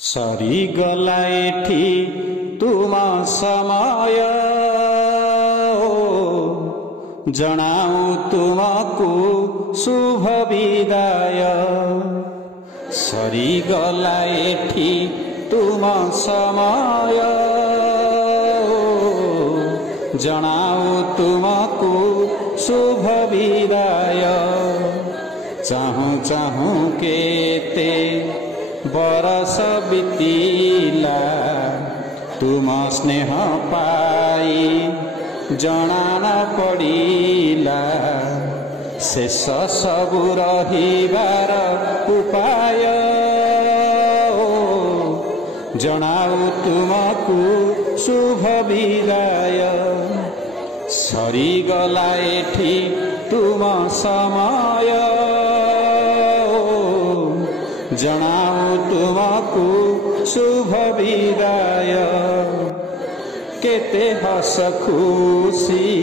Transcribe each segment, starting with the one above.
सरीगला एठी तुम समय जनाऊ तुमको शुभ विदाय। सरीगला एठी तुम समय जनाऊ तुमको शुभ विदाय। चाहूँ चाहूँ केते बरस बीतीला तुम स्नेह पाई जना न पड़िला। शेष सबु रहिबार उपाय जनाऊ तुमको शुभ विदाय। सरीगला एठी तुम समय जनाऊ तुमको शुभ विदाय। केते हस खुशी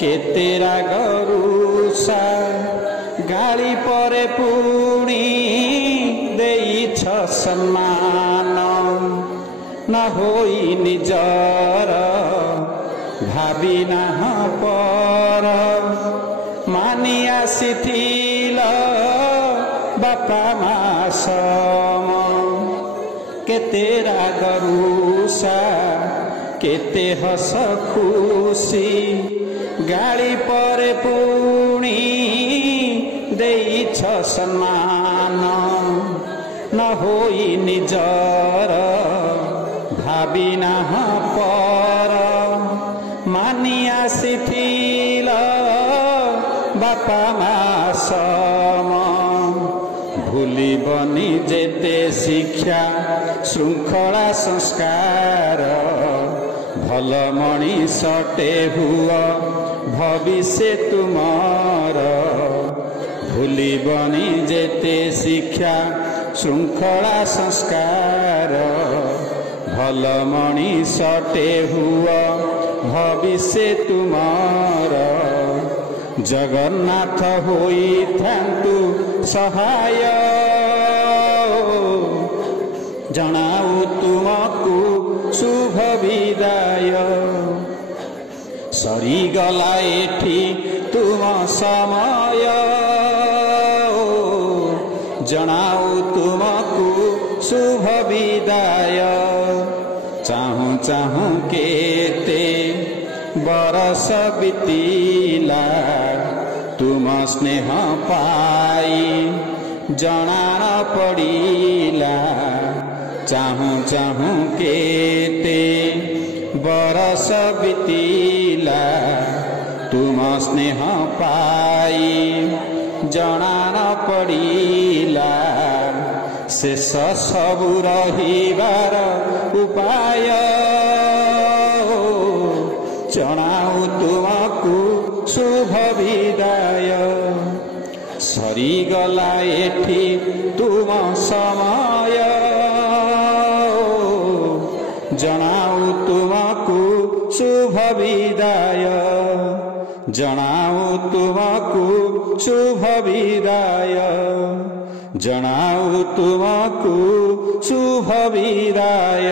केते राग रुषा गाली परे पुणी देइछ सम्मान। न होई निजर भावी नाह पर मानि आसिथिल बापा मासम। केते राग रुषा केते हस खुशी गाली परे पुणी देइछ सम्मान। न होई निजर भावी नाह पर मानि आसिथिल बापा मासम। भूलिबनी जेते शिक्षा श्रृंखला संस्कार भल मणिषटे हुआ भविष्य तुमार। भूलिबनी जेते शिक्षा श्रृंखला संस्कार भल मणिषटे हुआ भविष्य तुमार। जगन्नाथ होई थांतु सहाय जनाऊ तुमको शुभ विदाय। सरीगला एठी तुम समय जनाऊ तुमको शुभ विदाय। चाहूँ चाहूँ केते बरस बीतीला तुम स्नेह पाई जना न पड़िला। चाहूँ चाहूँ केते बरस बीतीला तुम स्नेह पाई जना न पड़िला। शेष सबु रहिबार उपाय जनाऊ तुमको शुभ विदाय। सरीगला एठी तुम समय जनाऊ तुमको शुभ विदाय। जनाऊ तुमको शुभ विदाय। जनाऊ तुमको शुभ विदाय।